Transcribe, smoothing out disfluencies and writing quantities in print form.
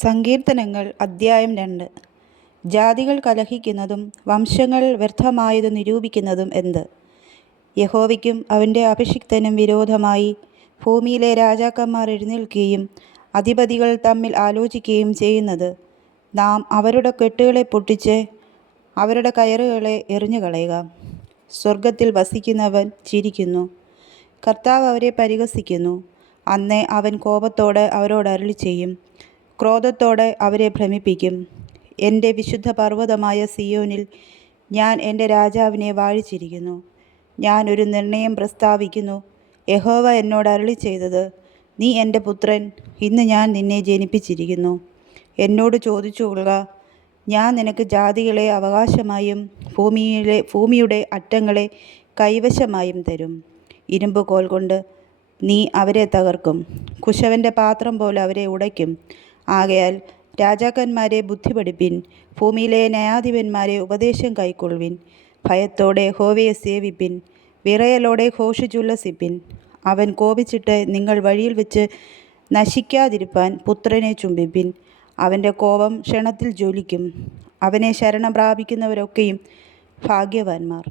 സങ്കീർത്തനങ്ങൾ അദ്ധ്യായം 2. ജാതികൾ കലഹിക്കുന്നതും വംശങ്ങൾ വ്യർത്ഥമായത് നിരൂപിക്കുന്നതും എന്ത്? യഹോവയ്ക്കും അവൻ്റെ അഭിഷിക്തനും വിരോധമായി ഭൂമിയിലെ രാജാക്കന്മാർ എഴുന്നേൽക്കുകയും അധിപതികൾ തമ്മിൽ ആലോചിക്കുകയും ചെയ്യുന്നത്. നാം അവരുടെ കെട്ടുകളെ പൊട്ടിച്ച് അവരുടെ കയറുകളെ എറിഞ്ഞുകളയുക. സ്വർഗത്തിൽ വസിക്കുന്നവൻ ചിരിക്കുന്നു, കർത്താവ് അവരെ പരിഹസിക്കുന്നു. അന്നേ അവൻ കോപത്തോടെ അവരോട് അരുളിച്ചെയ്യും, ക്രോധത്തോടെ അവരെ ഭ്രമിപ്പിക്കും. എൻ്റെ വിശുദ്ധ പർവ്വതമായ സിയോനിൽ ഞാൻ എൻ്റെ രാജാവിനെ വാഴിച്ചിരിക്കുന്നു. ഞാൻ ഒരു നിർണയം പ്രസ്താവിക്കുന്നു. യഹോവ എന്നോട് അരുളിച്ചെയ്തത്, നീ എൻ്റെ പുത്രൻ, ഇന്ന് ഞാൻ നിന്നെ ജനിപ്പിച്ചിരിക്കുന്നു. എന്നോട് ചോദിച്ചുകൊള്ളുക, ഞാൻ നിനക്ക് ജാതികളെ അവകാശമായും ഭൂമിയുടെ അറ്റങ്ങളെ കൈവശമായും തരും. ഇരുമ്പ് കോൽ കൊണ്ട് നീ അവരെ തകർക്കും, കുശവൻ്റെ പാത്രം പോലെ അവരെ ഉടയ്ക്കും. ആകയാൽ രാജാക്കന്മാരെ ബുദ്ധി പഠിപ്പിൻ, ഭൂമിയിലെ ന്യായാധിപന്മാരെ ഉപദേശം കൈക്കൊള്ളുവിൻ. ഭയത്തോടെ യഹോവയെ സേവിപ്പിൻ, വിറയലോടെ ഘോഷിച്ചുല്ലസിപ്പിൻ. അവൻ കോപിച്ചിട്ട് നിങ്ങൾ വഴിയിൽ വെച്ച് നശിക്കാതിരിപ്പാൻ പുത്രനെ ചുംബിപ്പിൻ. അവൻ്റെ കോപം ക്ഷണത്തിൽ ജ്വലിക്കും. അവനെ ശരണം പ്രാപിക്കുന്നവരൊക്കെയും ഭാഗ്യവാന്മാർ.